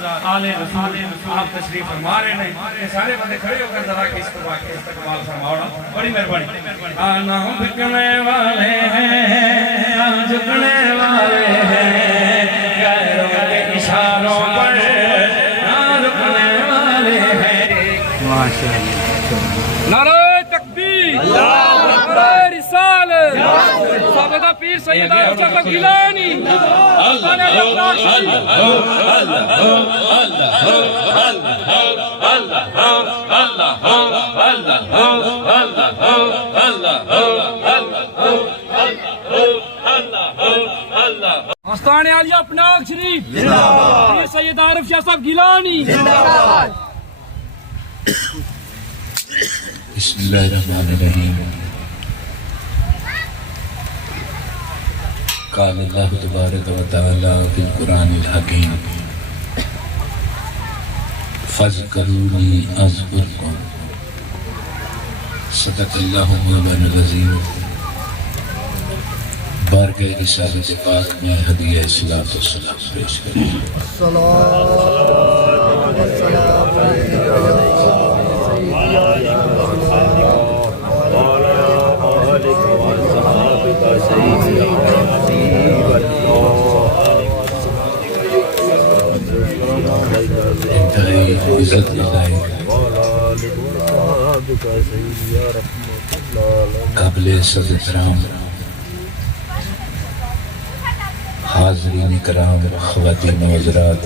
آلِ رسول آپ تشریف فرما رہے ہیں یہ سارے بندے کھڑے ہو کر ذرا کہ استقبال فرماؤ بڑی مہربانی آنا بکنے والے ہیں جھکنے والے ہیں غیروں کے اشاروں پر رکنے والے ہیں نعرہ تکبیر نعرہ رسالت صاحبہ پیر سید عارف شاہ صاحب گیلانی آستان عالیہ پناگ شریف پیر سید عارف شاہ صاحب گیلانی بسم اللہ الرحمن الرحیم قال اللہ تبارک و تعالی فی القرآن الحکیم فاذکرونی اذکرکم صدق اللہ مولانا العظیم بارگاہ رسالت پاک میں ہدیہ صلاۃ و سلام پیش کریں انتہائی عزت لائق قابل صدر احترام حاضرین کرام خواتین و حضرات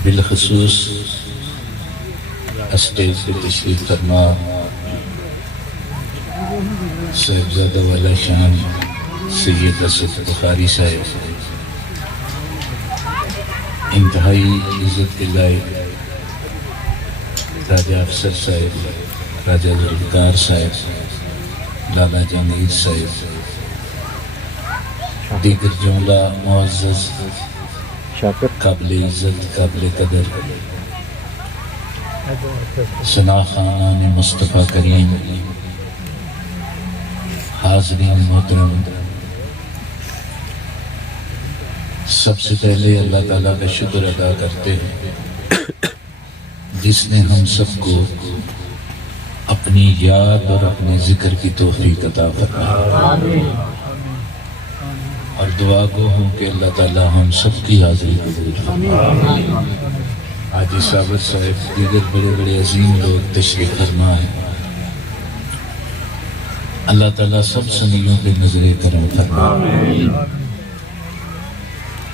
بالخصوص اسٹیج پہ تشریف فرما صاحبزادہ والا شان سید اسد بخاری صاحب انتہائی عزت کے لائق راجہ افسر صاحب راجہ ذوالفقار صاحب لالا جہانگیر صاحب دیگر جملہ معزز قابل عزت قابل قدر ثنا خانان مصطفیٰ کریم حاضرین محترم سب سے پہلے اللہ تعالیٰ کا شکر ادا کرتے ہیں جس نے ہم سب کو اپنی یاد اور اپنے ذکر کی توفیق عطا فرمائی اور دعا گو ہوں کہ اللہ تعالیٰ ہم سب کی حاضری قبول فرمائے حاجی ثابت صاحب دیگر بڑے بڑے عظیم لوگ تشریف فرما ہیں اللہ تعالیٰ سب سنیوں پہ نظر کرم فرمائے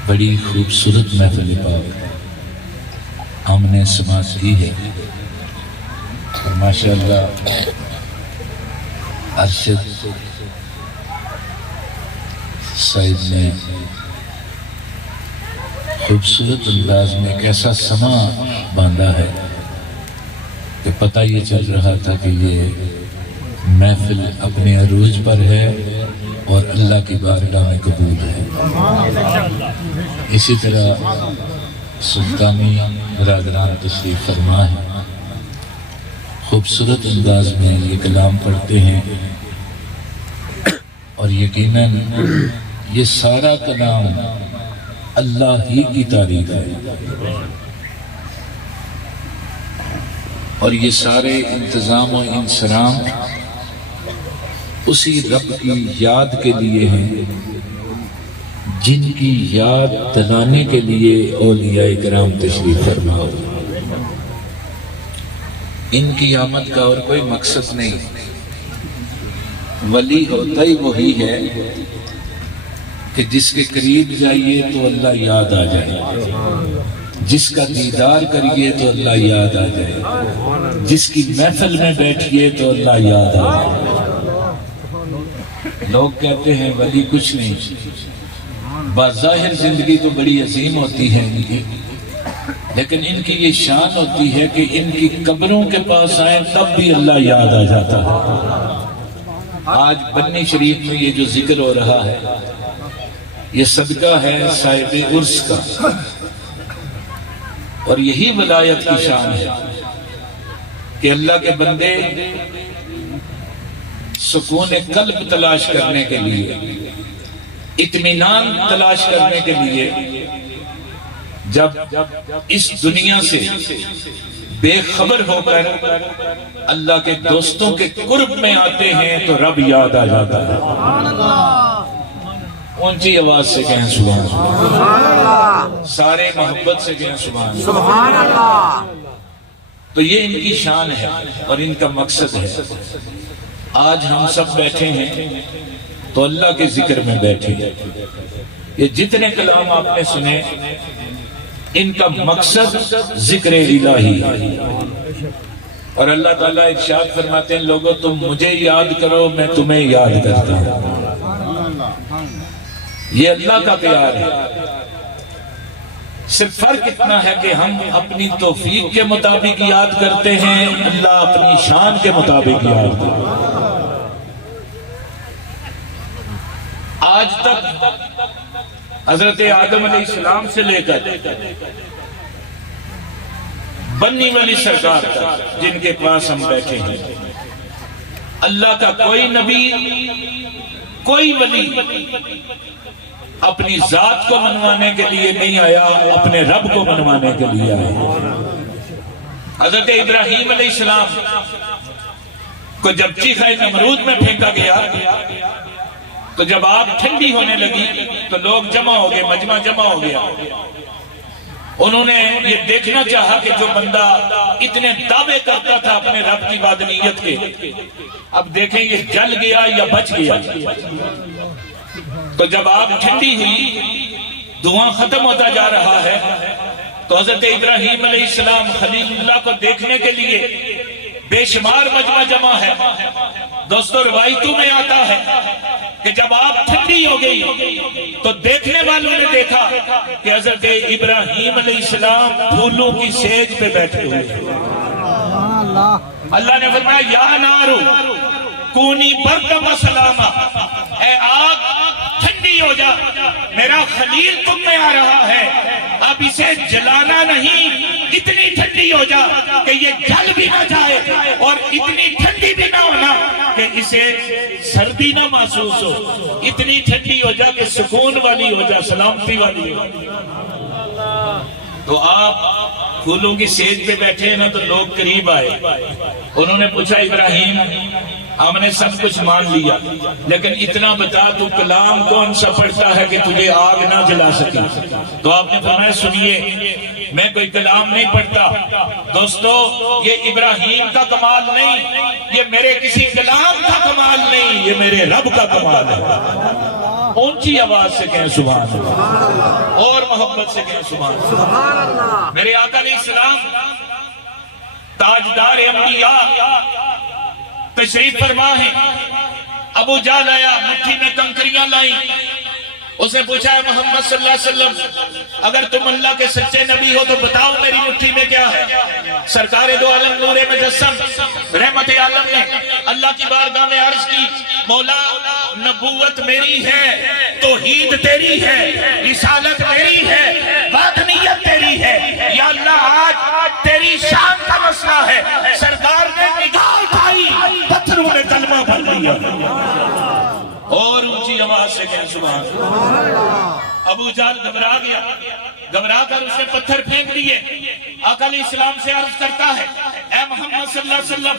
بڑی خوبصورت محفل پاک ہم نے سماعت کی ہے اور ماشاءاللہ ارشد صاحب نے خوبصورت انداز میں ایک ایسا سما باندھا ہے کہ پتہ یہ چل رہا تھا کہ یہ محفل اپنے عروج پر ہے اور اللہ کی بارگاہ میں قبول ہے اسی طرح سلطانی برادران تشریف فرما ہے خوبصورت انداز میں یہ کلام پڑھتے ہیں اور یقیناً یہ سارا کلام اللہ ہی کی تعریف ہے اور یہ سارے انتظام و انصرام اسی رب کی یاد کے لیے ہیں جن کی یاد دلانے کے لیے اولیاء کرام تشریف فرما ان کی آمد کا اور کوئی مقصد نہیں ولی ہوتا ہی وہی ہے کہ جس کے قریب جائیے تو اللہ یاد آ جائے جس کا دیدار کریے تو اللہ یاد آ جائے جس کی محفل میں بیٹھیے تو اللہ یاد آ جائے لوگ کہتے ہیں ولی کچھ نہیں بظاہر زندگی تو بڑی عظیم ہوتی ہے ان کی لیکن ان کی یہ شان ہوتی ہے کہ ان کی قبروں کے پاس آئیں تب بھی اللہ یاد آ جاتا ہے آج بنی شریف میں یہ جو ذکر ہو رہا ہے یہ صدقہ ہے صاحب عرس کا اور یہی ولایت کی شان ہے کہ اللہ کے بندے سکون قلب تلاش کرنے کے لیے اطمینان تلاش کرنے کے لیے جب اس دنیا سے بے خبر ہو کر اللہ کے دوستوں کے قرب میں آتے ہیں تو رب یاد آ جاتا ہے. اونچی آواز سے کہیں سبحان اللہ. سارے محبت سے کہیں سبحان اللہ. تو یہ ان کی شان ہے اور ان کا مقصد ہے. آج ہم سب بیٹھے ہیں تو اللہ کے ذکر میں بیٹھے. یہ جتنے کلام آپ نے سنے ان کا مقصد ذکر الہی. اور اللہ تعالیٰ ارشاد فرماتے ہیں لوگوں تم مجھے یاد کرو میں تمہیں یاد کرتا ہوں. یہ اللہ کا پیار ہے. صرف فرق اتنا ہے کہ ہم اپنی توفیق کے مطابق یاد کرتے ہیں, اللہ اپنی شان کے مطابق یاد کرتا ہے. آج تک حضرت آدم علیہ السلام سے لے کر بنی والی سرکار تک جن کے پاس ہم بیٹھے ہیں, اللہ کا کوئی نبی کوئی ولی اپنی ذات کو منوانے کے لیے نہیں آیا, اپنے رب کو منوانے کے لیے آیا. حضرت ابراہیم علیہ السلام کو جب چیخہ نمرود میں پھینکا گیا تو جب آگ ٹھنڈی ہونے لگی تو لوگ جمع ہو گئے, مجمع جمع ہو گیا. انہوں نے یہ دیکھنا چاہا کہ جو بندہ اتنے دعوے کرتا تھا اپنے رب کی وحدانیت کے, اب دیکھیں یہ جل گیا یا بچ گیا. تو جب آگ ٹھنڈی ہوئی, دھواں ختم ہوتا جا رہا ہے, تو حضرت ابراہیم علیہ السلام خلیل اللہ کو دیکھنے کے لیے بے شمار مجمع جمع ہے. دوستو روایتوں میں آتا ہے کہ جب آگ ٹھنڈی ہو گئی تو دیکھنے والوں نے دیکھا کہ حضرت ابراہیم علیہ السلام پھولوں کی سیج پہ بیٹھے ہوئے. اللہ نے فرمایا یا نارو کونی بردم سلاما, اے آگ ٹھنڈی ہو جا, میرا خلیل تم میں آ رہا ہے, اب اسے جلانا نہیں, اتنی ٹھنڈی ہو جا کہ یہ جل بھی نہ جائے اور اتنی ٹھنڈی بھی نہ ہونا کہ اسے سردی نہ محسوس ہو, اتنی ٹھنڈی ہو جا کہ سکون والی ہو جا, سلامتی والی ہو. تو آپ پھولوں کی سیج پہ بیٹھے ہیں نا, تو لوگ قریب آئے. انہوں نے پوچھا ابراہیم ہم نے سب کچھ مان لیا, لیکن اتنا بتا تو کلام کون سا پڑھتا ہے کہ تجھے آگ نہ جلا سکے. تو آپ نے فرمایا سنیے میں کوئی کلام نہیں پڑھتا. دوستو یہ ابراہیم کا کمال نہیں, یہ میرے کسی کلام کا کمال نہیں, یہ میرے رب کا کمال ہے. اونچی آواز سے کہیں سبحان اللہ, اور محبت سے کہیں سبحان اللہ. میرے آقا علیہ السلام تاجدار انبیاء تشریف فرما ہے. ابو جہل آیا, مٹھی میں کنکریاں لائیں. اس نے پوچھا ہے محمد صلی اللہ علیہ وسلم اگر تم اللہ کے سچے نبی ہو تو بتاؤ میری مٹھی میں کیا ہے. سرکار دو عالم نور مجسم رحمت عالم نے اللہ کی بارگاہ میں عرض کی مولا نبوت میری ہے, توحید تیری ہے, رسالت میری ہے, وحدانیت تیری ہے. یا اللہ آج تیری شان کا مسئلہ ہے. سرکار نے نگاہ اٹھائی, پتھروں نے کلمہ پڑھ لیا. اور اونچی آواز سے کہیں سبحان اللہ. ابو جہل گھبرا گیا, گھبرا کر اس نے پتھر پھینک دیے. آقا علیہ السلام سے عرض کرتا ہے اے محمد صلی اللہ علیہ وسلم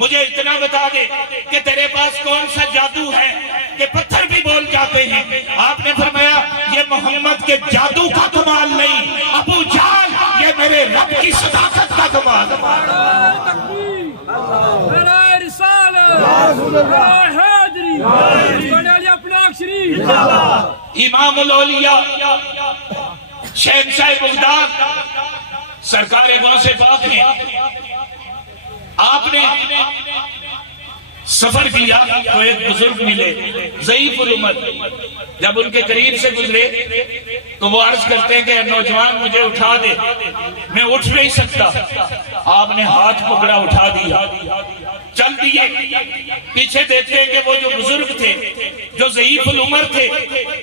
مجھے اتنا بتا دے کہ تیرے پاس کون سا جادو ہے کہ پتھر بھی بول جاتے ہیں. آپ نے فرمایا یہ محمد کے جادو کا کمال نہیں ابو جہل, یہ میرے رب کی صداقت کا کمال ہے. امام الاولیاء شہنشاہ بغداد سرکار غوث پاک ہیں. آپ نے سفر کیا تو ایک بزرگ ملے ضعیف العمر. جب ان کے قریب سے گزرے تو وہ عرض کرتے ہیں کہ نوجوان مجھے اٹھا دے, میں اٹھ نہیں سکتا. آپ نے ہاتھ پکڑا, اٹھا دیا, چل دیے. پیچھے دیکھتے ہیں کہ وہ جو بزرگ تھے جو ضعیف العمر تھے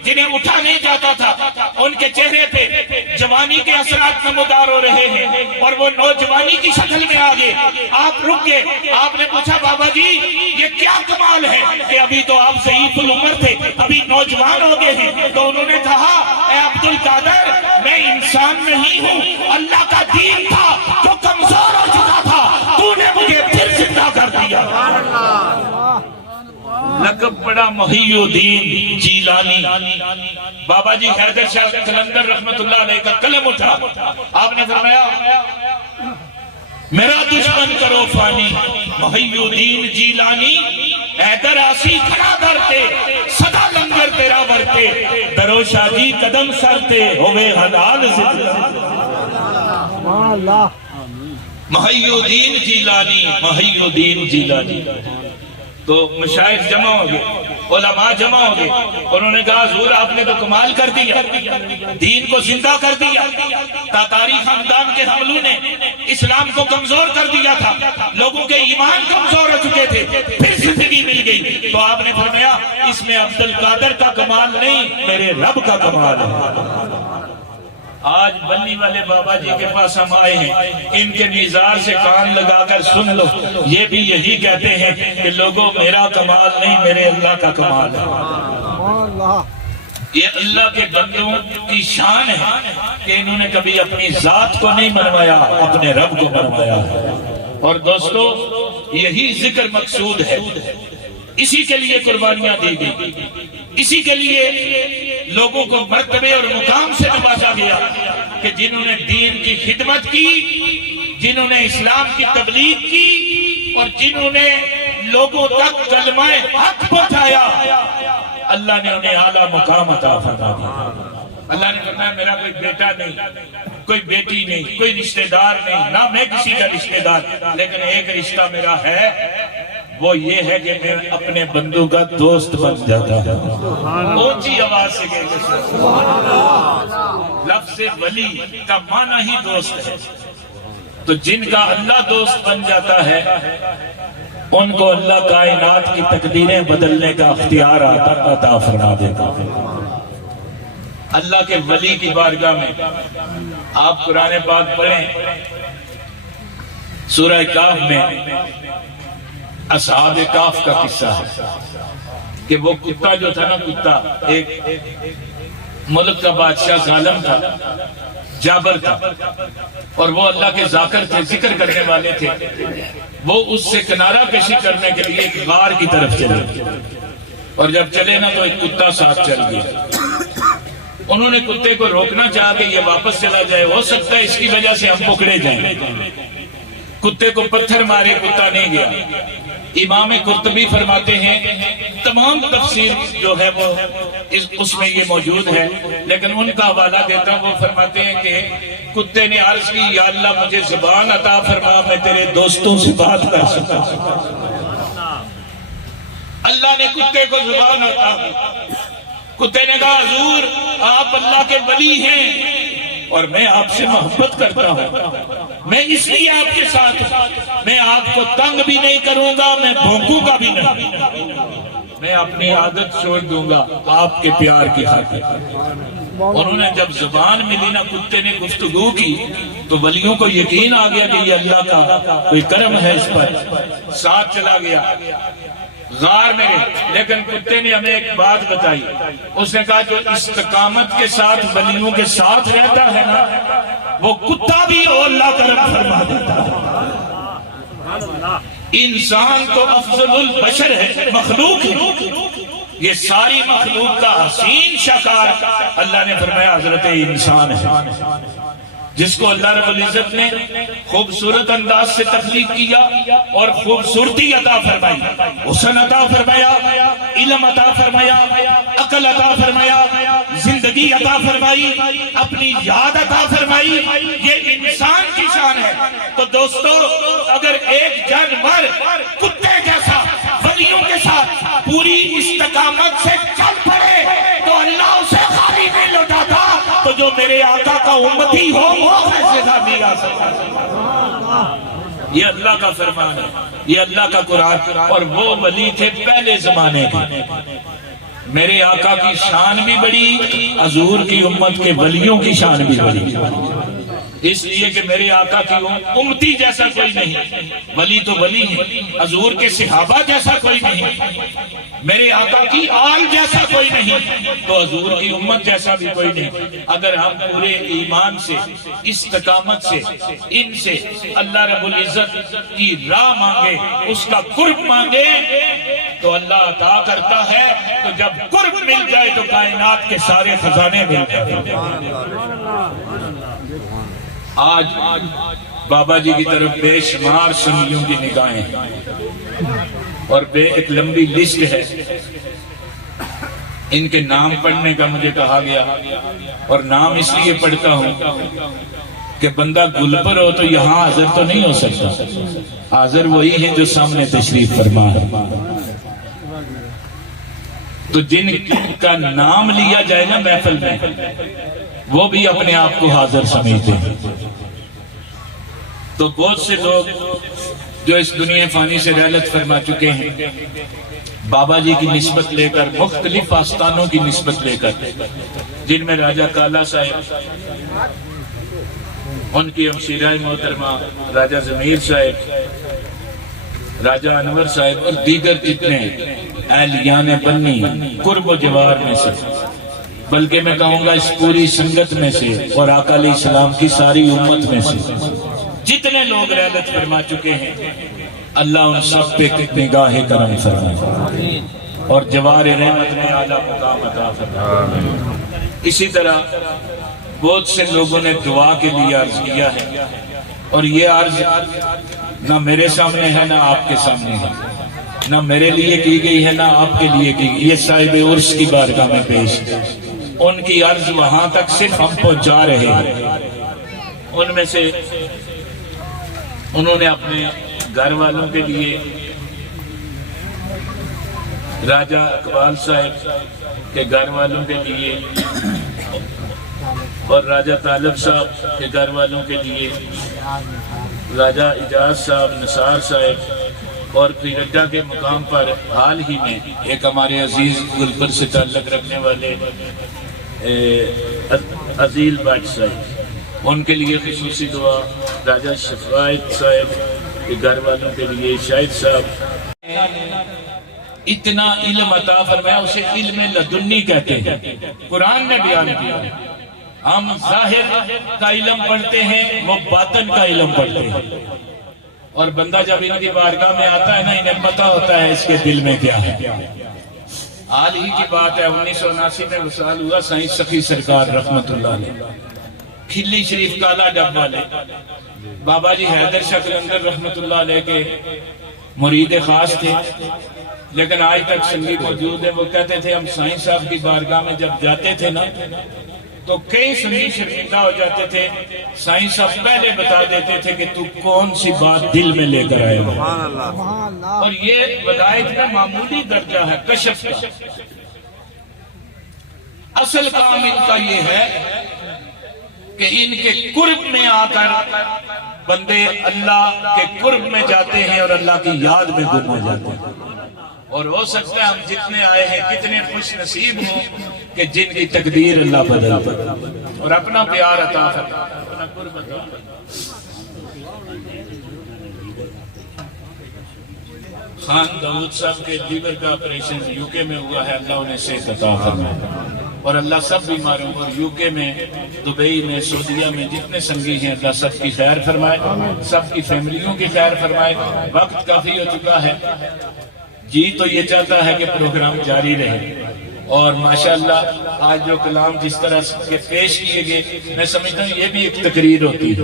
جنہیں اٹھا نہیں جاتا تھا, ان کے چہرے پہ جوانی کے اثرات نمودار ہو رہے ہیں اور وہ نوجوانی کی شکل میں آگے آپ رک گئے. آپ نے پوچھا بابا جی یہ کیا کمال ہے کہ ابھی تو آپ ضعیف العمر تھے, ابھی نوجوان ہو گئے ہیں. تو انہوں نے کہا اے عبد القادر میں انسان نہیں ہوں, اللہ کا دین تھا جو کمزور ہو چکا تھا, تو نے مجھے پھر زندہ کر دیا. لقب پڑا محی الدین جیلانی. بابا جی حیدر شاہ قلندر رحمت اللہ علیہ کا قلم اٹھا, آپ نے فرمایا میرا دشمن کرو فانی محی الدین جیلانی, حیدر آسی کھڑا کرتے صدا لنگر تیرا برتے, درو شاہی قدم سرتے ہوئے حلال محی الدین جیلانی, محی الدین جیلانی. تو مشائخ جمع ہو گئے, علماء جمع ہو گئے, انہوں نے کہا حضور آپ نے تو کمال کر دیا, دین کو زندہ کر دیا. تاتاری خاندان کے حملوں نے اسلام کو کمزور کر دیا تھا, لوگوں کے ایمان کمزور ہو چکے تھے, پھر زندگی مل گئی. تو آپ نے فرمایا اس میں عبد القادر کا کمال نہیں, میرے رب کا کمال ہے. آج بلی والے بابا جی کے پاس ہم آئے ہیں, ان کے نیزار سے کان لگا کر سن لو, یہ بھی یہی کہتے ہیں کہ لوگوں میرا کمال نہیں میرے اللہ کا کمال ہے. یہ اللہ کے بندوں کی شان ہے کہ انہوں نے کبھی اپنی ذات کو نہیں منوایا, اپنے رب کو منوایا. اور دوستو یہی ذکر مقصود ہے, اسی کے لیے قربانیاں دی گئی, اسی کے لیے لوگوں کو مرتبے اور مقام سے نوازا گیا کہ جنہوں نے دین کی خدمت کی, جنہوں نے اسلام کی تبلیغ کی, اور جنہوں نے لوگوں تک کلمہ حق پہنچایا, اللہ نے انہیں اعلیٰ مقام عطا فرما دیا. اللہ نے فرمایا میرا کوئی بیٹا نہیں, کوئی بیٹی نہیں, کوئی رشتہ دار نہیں, نہ میں کسی کا رشتہ دار, لیکن ایک رشتہ میرا ہے, وہ یہ ہے کہ میں اپنے بندوں کا دوست بن جاتا ہوں. اونچی آواز سے کہتے ہیں لفظ ولی کا معنی ہی دوست ہے. تو جن کا اللہ دوست بن جاتا ہے ان کو اللہ کائنات کی تقدیریں بدلنے کا اختیار عطا فرما دیتا ہے. اللہ کے ولی کی بارگاہ میں آپ قرآن پاک پڑھیں, سورہ کاف میں اصحاب کاف کا قصہ ہے کہ وہ کتا جو تھا نا, کتا ایک ملک کا بادشاہ ظالم تھا, جابر تھا, اور وہ اللہ کے ذاکر تھے, ذکر کرنے والے تھے. وہ اس سے کنارہ کشی کرنے کے لیے ایک غار کی طرف چلے, اور جب چلے نا تو ایک کتا ساتھ چل گیا. انہوں نے کتے کو روکنا چاہا کہ یہ واپس چلا جائے, ہو سکتا ہے اس کی وجہ سے ہم پکڑے جائیں. کتے کو پتھر مارے, کتا نہیں گیا. امام قرطبی فرماتے ہیں, تمام تفسیر جو ہے وہ اس میں یہ موجود ہے, لیکن ان کا حوالہ دیتا ہوں. وہ فرماتے ہیں کہ کتے نے عرض کی یا اللہ مجھے زبان عطا فرما, میں تیرے دوستوں سے بات کر سکتا. اللہ نے کتے کو زبان عطا کی. کتے نے کہا حضور آپ اللہ کے ولی ہیں اور میں آپ سے محبت کرتا ہوں, میں اس لیے آپ کے ساتھ ہوں, میں آپ کو تنگ بھی نہیں کروں گا, میں بھونکوں گا بھی نہیں, میں اپنی عادت چھوڑ دوں گا آپ کے پیار کی خاطر. انہوں نے جب زبان ملی نا, کتے نے گفتگو کی, تو ولیوں کو یقین آ گیا کہ یہ اللہ کا کوئی کرم ہے اس پر. ساتھ چلا گیا غار میں گئے, لیکن کتے نے ہمیں ایک بات بتائی. اس نے کہا جو استقامت کے ساتھ ولیوں کے ساتھ رہتا ہے نا, وہ کتا بھی اللہ کرم فرما دیتا ہے. انسان تو افضل البشر ہے, مخلوق ہے, یہ ساری مخلوق کا حسین شکار اللہ نے فرمایا حضرت انسان ہے, جس کو اللہ رب العزت نے خوبصورت انداز سے تخلیق کیا اور خوبصورتی عطا فرمائی, حسن عطا فرمایا, علم عطا فرمایا, عقل عطا فرمایا, زندگی عطا فرمائی, اپنی یاد عطا فرمائی. یہ انسان کی شان ہے. تو دوستو اگر ایک جانور کتے جیسا ولیوں کے ساتھ پوری استقامت سے چل پڑے تو اللہ اسے خالی نہیں لوٹاتا, تو جو میرے آقا کا امتی ہو وہ کیسے خالی آ سکتا ہے. یہ اللہ کا فرمان ہے, یہ اللہ کا قرآن. اور وہ ولی تھے پہلے زمانے کے, میرے آقا کی شان بھی بڑی، حضور کی امت کے ولیوں کی شان بھی بڑی، اس لیے کہ میرے آقا کی امتی جیسا کوئی نہیں، ولی تو ولی ہے، حضور کے صحابہ جیسا کوئی نہیں، میرے آقا کی آل جیسا کوئی نہیں، تو حضور کی امت جیسا بھی کوئی نہیں۔ اگر ہم پورے ایمان سے، استقامت سے، ان سے اللہ رب العزت کی راہ مانگے، اس کا قرب مانگے تو اللہ عطا کرتا ہے، تو جب قرب مل جائے تو کائنات کے سارے خزانے مل جائے۔ آج بابا جی کی طرف بے شمار سنیوں کی نگاہیں اور ایک لمبی لسٹ ہے، ان کے نام پڑھنے کا مجھے کہا گیا، اور نام اس لیے پڑھتا ہوں کہ بندہ گل پر ہو تو یہاں حاضر تو نہیں ہو سکتا، حاضر وہی ہے جو سامنے تشریف فرما ہے، تو جن کا نام لیا جائے نا محفل میں وہ بھی اپنے آپ کو حاضر سمجھتے ہیں۔ تو بہت سے لوگ جو اس دنیا فانی سے رحلت فرما چکے ہیں، بابا جی کی نسبت لے کر، مختلف آستانوں کی نسبت لے کر، جن میں راجہ کالا صاحب، ان کی ہمشیرہ محترمہ راجہ ضمیر صاحب، راجہ انور صاحب اور دیگر جتنے اہلیان بنی قرب و جوار میں سے، بلکہ میں کہوں گا اس پوری سنگت میں سے اور آقا علیہ السلام کی ساری امت میں سے جتنے لوگ رحلت فرما چکے ہیں، اللہ ان سب پہ نگاہ کرم فرمائے اور جوار رحمت میں اعلیٰ مقام عطا فرمائے۔ اسی طرح بہت سے لوگوں نے دعا کے لیے عرض کیا ہے، اور یہ عرض نہ میرے سامنے ہے نہ آپ کے سامنے ہے، نہ میرے لیے کی گئی ہے نہ آپ کے لیے کی گئی، یہ صاحب عرس کی بارگاہ میں پیش ہے، ان کی عرض وہاں تک صرف ہم پہنچا رہے ہیں۔ ان میں سے انہوں نے اپنے گھر والوں کے لیے راجہ اقبال صاحب کے گھر والوں کے لیے اور راجہ طالب صاحب کے گھر والوں کے لیے، راجہ اجاز صاحب، نثار صاحب، اور پھر اڈا کے مقام پر حال ہی میں ایک ہمارے عزیز گلبر سے تعلق رکھنے والے عزیل بٹ صاحب، ان کے لیے خصوصی دعا، راجہ شفاعت صاحب کے گھر والوں کے لیے، شاہد صاحب، اتنا علم عطا فرمایا، اسے علم لدنی کہتے ہیں، قرآن نے بیان کیا۔ ہم ظاہر کا علم پڑھتے ہیں، وہ باطن کا علم پڑھتے ہیں، اور بندہ جب ان کی بارگاہ میں آتا ہے نا، انہیں پتہ ہوتا ہے اس کے دل میں کیا ہے۔ حال ہی کی بات ہے، 1979 میں وصال ہوا، سائیں سخی سرکار رحمت اللہ علیہ، کھلی شریف کالا ڈب والے، بابا جی حیدر شاہ قلندر رحمت اللہ علیہ کے مرید خاص تھے، لیکن آج تک سنگی موجود ہے۔ وہ کہتے تھے ہم سائیں صاحب کی بارگاہ میں جب جاتے تھے نا تو کئی سنی شرمندہ ہو جاتے تھے، سائیں صاحب پہلے بتا دیتے تھے کہ تو کون سی بات دل میں لے کر آئے ہو، اور یہ ولایت میں معمولی درجہ ہے، کشف کا۔ اصل کام ان کا یہ ہے کہ ان کے قرب میں آ کر بندے اللہ کے قرب میں جاتے ہیں اور اللہ کی یاد میں گم ہو جاتے ہیں، اور ہو سکتا ہے ہم جتنے آئے ہیں کتنے خوش نصیب ہوں کہ جن کی تقدیر اللہ بدل اور اپنا پیار عطا فرمائے، اپنا قرب عطا فرمائے۔ خان داؤد صاحب کے لیور کا آپریشن UK میں ہوا ہے، اللہ انہیں صحت عطا فرمائے، اور اللہ سب بیماروں اور UK میں، دبئی میں، سعودیہ میں جتنے سنگی ہیں اللہ سب کی خیر فرمائے، سب کی فیملیوں کی خیر فرمائے۔ وقت کافی ہو چکا ہے، جی تو یہ چاہتا ہے کہ پروگرام جاری رہے، اور ماشاءاللہ آج جو کلام جس طرح کے پیش کیے گئے، میں سمجھتا ہوں یہ بھی ایک تقریر ہوتی ہے،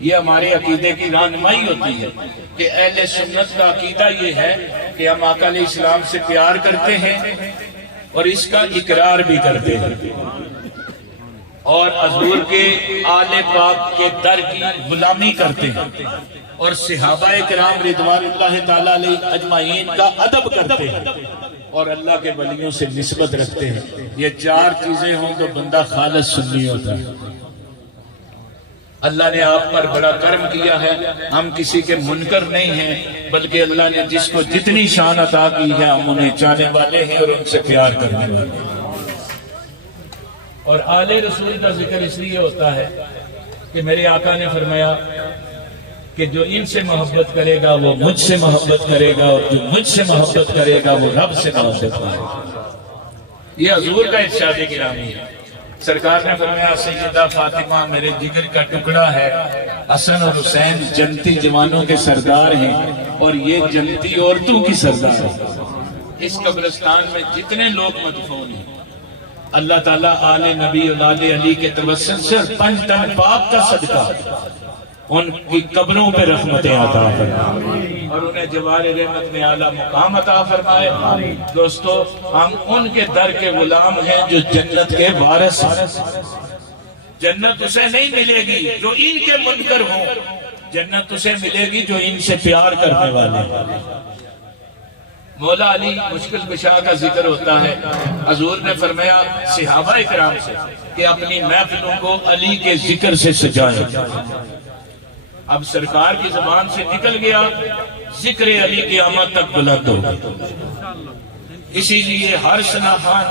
یہ ہمارے عقیدے کی رہنمائی ہوتی ہے کہ اہل سنت کا عقیدہ یہ ہے کہ ہم آقا علیہ السلام سے پیار کرتے ہیں اور اس کا اقرار بھی کرتے ہیں، اور حضور کے آل پاک کے در کی غلامی کرتے ہیں، اور صحابہ کرام رضوان اللہ تعالیٰ علیہ اجمعین کا ادب کرتے ہیں، اور اللہ کے ولیوں سے نسبت رکھتے ہیں۔ یہ چار چیزیں ہوں تو بندہ خالص سنی ہوتا ہے۔ اللہ نے آپ پر بڑا کرم کیا ہے، ہم کسی کے منکر نہیں ہیں، بلکہ اللہ نے جس کو جتنی شان عطا کی ہے ہم انہیں چاہنے والے ہیں اور ان سے پیار کرنے والے ہیں۔ اور آل رسول کا ذکر اس لیے ہوتا ہے کہ میرے آقا نے فرمایا کہ جو ان سے محبت کرے گا وہ مجھ سے محبت کرے گا، اور جو مجھ سے محبت کرے گا وہ رب سے محبت کرے گا۔ یہ حضور کا ارشاد گرامی ہے۔ سرکار نے فرمایا سیدہ فاطمہ میرے جگر کا ٹکڑا ہے، حسن اور حسین جنتی جوانوں کے سردار ہیں اور یہ جنتی عورتوں کی سردار ہے۔ اس قبرستان میں جتنے لوگ مدفون ہیں اللہ تعالیٰ آل نبی اولاد علی کے توسل سے اور 5 تن پاک کا صدقہ ان کی قبروں پہ رحمتیں عطا فرمائے اور انہیں جوار رحمت میں اعلیٰ مقام عطا فرمائے۔ دوستو ہم ان کے در کے غلام ہیں جو جنت کے وارث ہیں۔ جنت اسے نہیں ملے گی جو ان کے منکر ہوں، جنت اسے ملے گی جو ان سے پیار کرنے والے ہیں۔ مولا علی مشکل کشا کا ذکر ہوتا ہے، حضور نے فرمایا صحابہ اکرام سے کہ اپنی محفلوں کو علی کے ذکر سے سجائیں۔ اب سرکار کی زبان سے نکل گیا ذکر علی قیامت تک بلند ہو، اسی لیے ہر سناخان،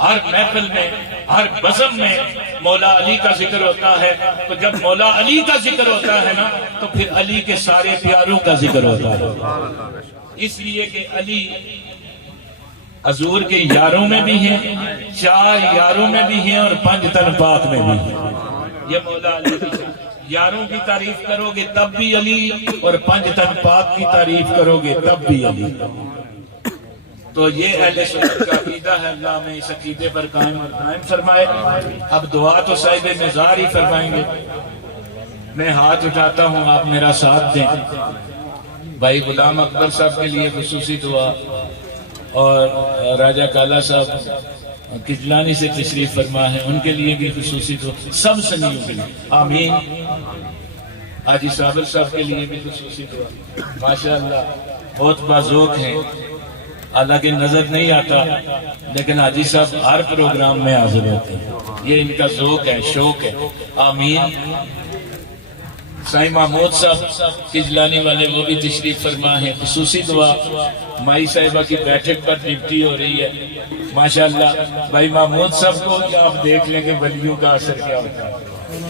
ہر محفل میں، ہر بزم میں مولا علی کا ذکر ہوتا ہے۔ تو جب مولا علی کا ذکر ہوتا ہے نا تو پھر علی کے سارے پیاروں کا ذکر ہوتا ہے، اس لیے کہ علی حضور کے یاروں میں بھی ہیں، 4 یاروں میں بھی ہیں اور 5 تن پاک میں بھی ہیں۔ یہ مولا علی کی یاروں کی تعریف کرو گے تب بھی علی، اور 5 تن پاک کی تعریف کرو گے تب بھی علی۔ تو یہ اہل سنت کا عقیدہ ہے، اللہ ہمیں اس عقیدے پر قائم اور دائم فرمائے۔ اب دعا تو صاحب مزار ہی فرمائیں گے۔ میں ہاتھ اٹھاتا ہوں، آپ میرا ساتھ دیں۔ بھائی غلام اکبر صاحب کے لیے خصوصی دعا، اور راجہ کالا صاحب کجلانی سے تشریف فرما ہے ان کے لیے بھی خصوصی دعا، سب سنیوں کے لیے آمین۔ حاجی صابر صاحب کے لیے بھی خصوصی دعا، ماشاءاللہ بہت بازوق ہیں، حالانکہ نظر نہیں آتا لیکن حاجی صاحب ہر پروگرام میں حاضر ہوتے ہیں، یہ ان کا ذوق ہے، شوق ہے، آمین۔ سائیں محمود صاحب کجلانی والے وہ بھی تشریف فرما ہے، خصوصی دعا مائی صاحبہ کی بیٹھک پر ڈیوٹی ہو رہی ہے، ماشاءاللہ بھائی محمود صاحب کو آپ دیکھ لیں کہ ولیوں کا اثر کیا ہوتا ہے۔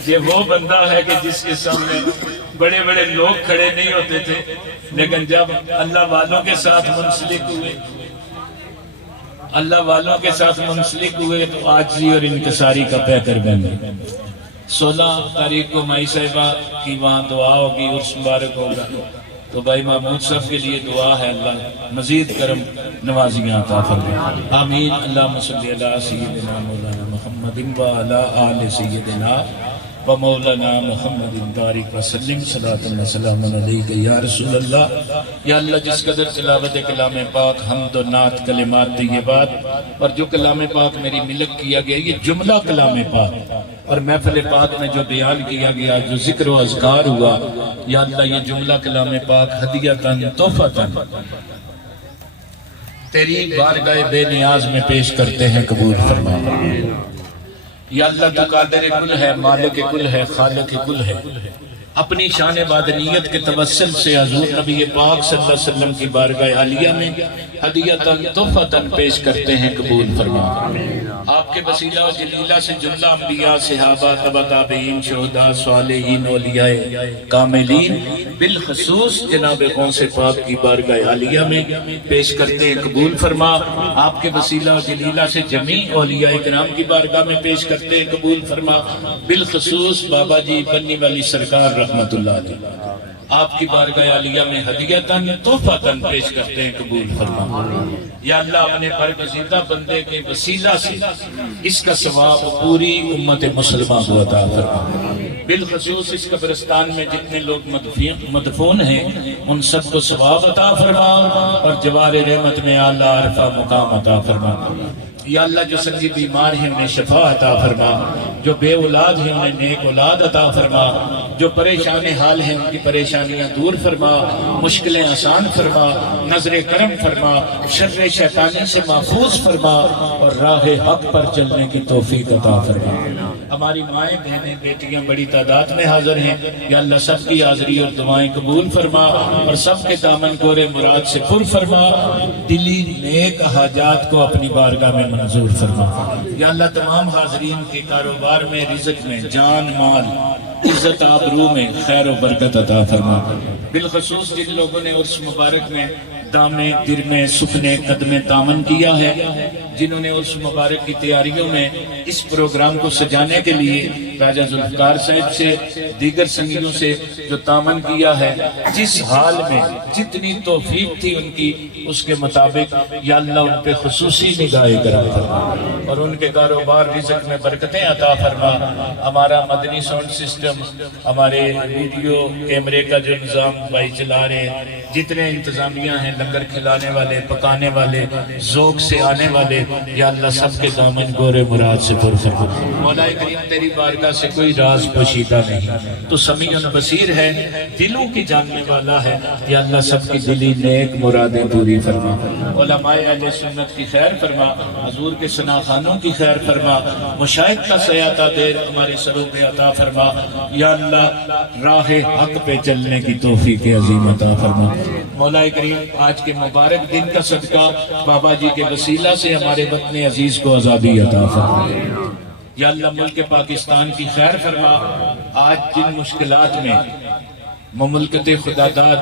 یہ وہ بندہ ہے کہ جس کے سامنے بڑے بڑے لوگ کھڑے نہیں ہوتے تھے، لیکن جب اللہ والوں کے ساتھ منسلک ہوئے تو عاجزی اور انکساری کا پیکر بن گئے۔ 16 تاریخ کو مائی صاحبہ کی وہاں دعا ہوگی، عرس مبارک ہوگا، تو بھائی محمود صاحب کے لیے دعا ہے اللہ مزید کرم نوازیاں عطا فرمائے، آمین۔ اللہم صلی علی سیدنا مولانا محمد و علی آل سیدنا و مولانا محمد بارک وسلم، صلاۃ و سلام علیک یا رسول اللہ۔ یا اللہ جس قدر تلاوت کلام پاک، حمد و نعت، کلمات طیبات اور جو کلام پاک میری ملک کیا گیا، یہ جملہ کلام پاک اور محفل پاک میں جو بیان کیا گیا، جو ذکر و اذکار ہوا، یا اللہ یہ جملہ کلام پاک ہدیۃً تحفۃً تیری بارگاہ بے نیاز میں پیش کرتے ہیں، قبول فرما۔ یا اللہ تو قادر کل ہے، مالک کل ہے، خالق کل ہے، اپنی شان بادنیت کے توسل سے حضور نبی پاک صلی اللہ علیہ وسلم کی بارگاہ عالیہ میں ہدیۃً تحفۃً پیش کرتے ہیں، قبول فرما۔ آپ کے وسیلہ و جلیلہ سے جملہ انبیاء، صحابہ، تبع تابعین، شہداء، صالحین، اولیاء کاملین، بالخصوص جناب غوث پاک کی بارگاہ عالیہ میں پیش کرتے ہیں، قبول فرما۔ آپ کے وسیلہ و جلیلہ سے جمیع اولیاء کرام کی بارگاہ میں پیش کرتے ہیں، قبول فرما۔ بالخصوص بابا جی بنی والی سرکار رحمت اللہ علیہ آپ کی بارگاہ عالیہ میں ہدیۃً تحفۃً پیش کرتے ہیں، قبول فرما۔ یا اللہ اپنے برگزیدہ بندے کے وسیلہ سے اس کا ثواب پوری امت مسلمہ کو عطا فرما۔ بالخصوص اس قبرستان میں جتنے لوگ مدفون ہیں ان سب کو ثواب عطا فرما اور جوار رحمت میں اعلیٰ عرفہ مقام عطا فرما۔ یا اللہ جو سنگی بیمار ہیں انہیں شفا عطا فرما، جو بے اولاد ہیں انہیں نیک اولاد عطا فرما، جو پریشان حال ہیں ان کی پریشانیاں دور فرما، مشکلیں آسان فرما، نظر کرم فرما، شر شیطانی سے محفوظ فرما اور راہ حق پر چلنے کی توفیق عطا فرما۔ ہماری مائیں بہنیں بیٹیاں بڑی تعداد میں حاضر ہیں، یا اللہ سب کی حاضری اور دعائیں قبول فرما اور سب کے دامن گورے مراد سے پر فرما، دلی نیک حاجات کو اپنی بارگاہ میں منظور فرما۔ یا اللہ تمام حاضرین کے کاروبار میں، رزق میں، جان مال، عزت آبرو میں خیر و برکت عطا فرما۔ بالخصوص جن لوگوں نے عرس مبارک میں دامے درمے سکھنے قدمے دامن کیا ہے، جنہوں نے عرس مبارک کی تیاریوں میں اس پروگرام کو سجانے کے لیے راجہ ذوالفقار صاحب سے، دیگر سنگیوں سے جو دامن کیا ہے، جس حال میں جتنی توفیق تھی ان کی، اس کے مطابق یا اللہ ان پہ خصوصی نگاہ کرم فرما اور ان کے کاروبار رزق میں برکتیں عطا فرما۔ ہمارا مدنی ساؤنڈ سسٹم، ہمارے ویڈیو کیمرے کا جو نظام بھائی چلا رہے ہیں، جتنے انتظامیہ ہیں، لنگر کھلانے والے، پکانے والے، ذوق سے آنے والے، یا اللہ سب کے دامن گورے مراد سے پر فرما۔ مولا کریم تیری بارگاہ سے کوئی راز پوشیدہ نہیں، تو سمیع بصیر ہے، دلوں کی جاننے والا ہے، یا اللہ سب کی دلی نیک مرادیں پوری فرما۔ علماء اہل سنت کی خیر فرما، حضور کے ثنا خانوں کی خیر فرما، مشاہد کا سیاطہ دیر ہمارے سروں پہ عطا فرما، یا اللہ راہ حق پہ چلنے کی توفیق عظیم عطا فرما۔ مولا کریم آج کے مبارک دن کا صدقہ بابا جی کے وسیلہ سے ہمارے وطن عزیز کو آزادی عطا فرما۔ یا اللہ ملک پاکستان کی خیر فرما، آج جن مشکلات میں مملکت خدا داد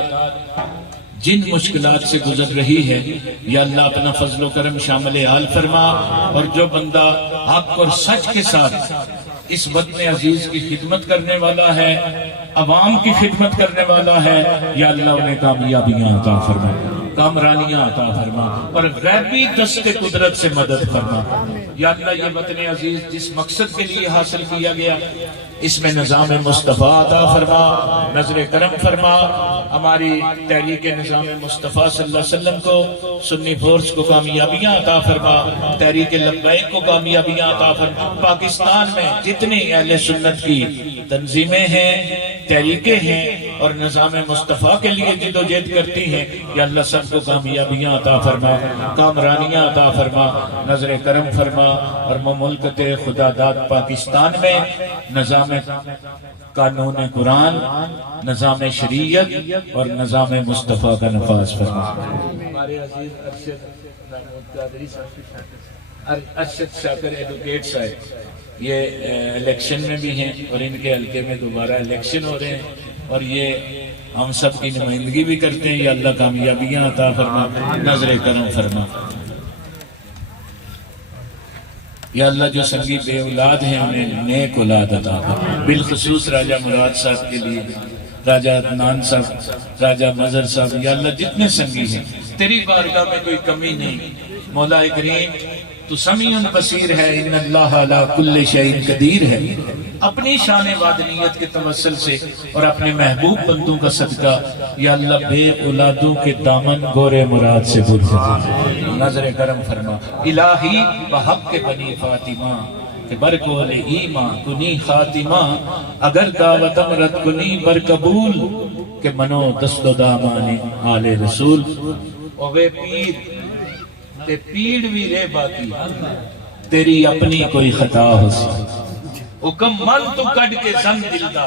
جن مشکلات سے گزر رہی ہے، یا اللہ اپنا فضل و کرم شامل حال فرما، اور جو بندہ حق اور سچ کے ساتھ اس وطن عزیز کی خدمت کرنے والا ہے، عوام کی خدمت کرنے والا ہے، یا اللہ انہیں کامیابیاں عطا فرما، کامرانیاں عطا فرما، اور غیبی دست قدرت سے مدد فرما۔ یا اللہ یہ وطن عزیز جس مقصد کے لیے حاصل کیا گیا، اس میں نظام مصطفیٰ عطا فرما، نظر کرم فرما، ہماری تحریک نظام مصطفیٰ صلی اللہ علیہ وسلم کو، سنی فورس کو کامیابیاں عطا فرما، تحریک لبیک کو کامیابیاں عطا فرما۔ پاکستان میں جتنی اہل سنت کی تنظیمیں ہیں، تحریکیں ہیں اور نظام مصطفیٰ کے لیے جد و جہد کرتی ہیں، یا اللہ سب کو کامیابیاں عطا فرما، کامرانیاں عطا فرما، نظر کرم فرما، اور مملکت خدا داد پاکستان میں نظام قانون قرآن، نظام شریعت اور نظام مصطفیٰ کا نفاذ فرما۔ ہمارے عزیز ارشد شاکر ایڈوکیٹ صاحب یہ الیکشن میں بھی ہیں، اور ان کے حلقے میں دوبارہ الیکشن ہو رہے ہیں، اور یہ ہم سب کی نمائندگی بھی کرتے ہیں، یا اللہ کامیابیاں عطا فرما، نظر کرم فرما۔ یا اللہ جو سنگی بے اولاد ہیں انہیں نیک اولاد عطا فرما، بالخصوص راجہ مراد صاحب کے لیے، راجہ عدنان صاحب، راجہ مظہر صاحب، یا اللہ جتنے سنگی ہیں تیری بارگاہ میں کوئی کمی نہیں۔ مولا کریم تو سمیع بصیر ہے، ان اللہ علی کل شیء قدیر ہے، اپنی شان وادنیت کے توسل سے اور اپنے محبوب بندوں کا صدقہ، یا اللہ بے اولادوں کے دامن گورے مراد سے پر فرما، نظر کرم فرما۔ الہی بحق کے بنی فاطمہ کہ برکول ایمان کنی خاتمہ، اگر دعوت امرت کنی برقبول کہ منو دست و دامان آل رسول۔ اوے پیر تے پیڑ بھی رہ باقی، تیری اپنی کوئی خطا ہو سی، حکم من تو کٹ کے زن دلدا،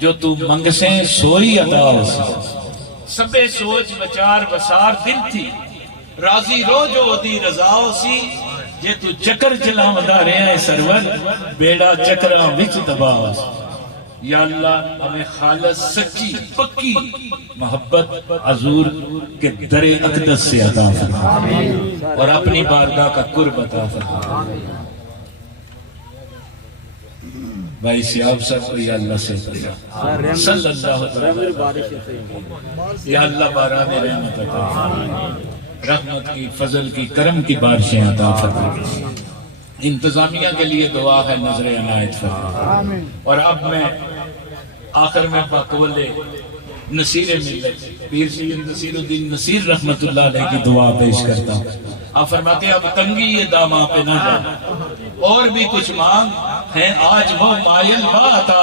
جو تو منگ سے سوئی عطا ہو سی، سبے سوچ بچار بسار دل تھی، راضی رو جو دی رضا ہو سی، جے تو چکر چلا مدا رہے ہیں سرور، بیڑا چکرہ وچ تباہ ہو سی۔ یا اللہ ہمیں خالص سچی پکی محبت حضور کے در اقدس سے عطا فرما، اور اپنی بارگاہ کا قرب عطا فرما۔ بھائی سیاب صاحب کو یا اللہ سے صلی اللہ علیہ وسلم، یا اللہ باران رحمت عطا فرما، رحمت کی، فضل کی، کرم کی بارشیں عطا فرما۔ انتظامیہ کے لیے دعا ہے، نظر عنایت فرما۔ اور اب میں آخر میں بقول نصیر ملت پیر سید نصیر الدین نصیر رحمت اللہ علیہ کی دعا پیش کرتا ہوں۔ آپ فرماتے ہیں اب تنگی یہ داماں پہ نہ جا، اور بھی کچھ مانگ ہے آج وہ مائل باتا،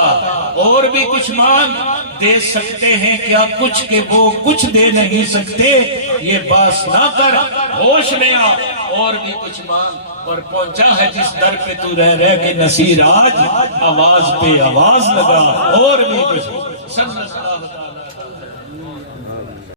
اور بھی کچھ مانگ دے سکتے ہیں کیا کچھ کہ وہ کچھ دے نہیں سکتے، یہ باس نہ کر ہوش میں آ، اور بھی کچھ مانگ، اور پہنچا ہے جس در پہ تو رہ کے نصیر آج، آواز پہ آواز لگا اور بھی کچھ. صلی اللہ علیہ وسلم.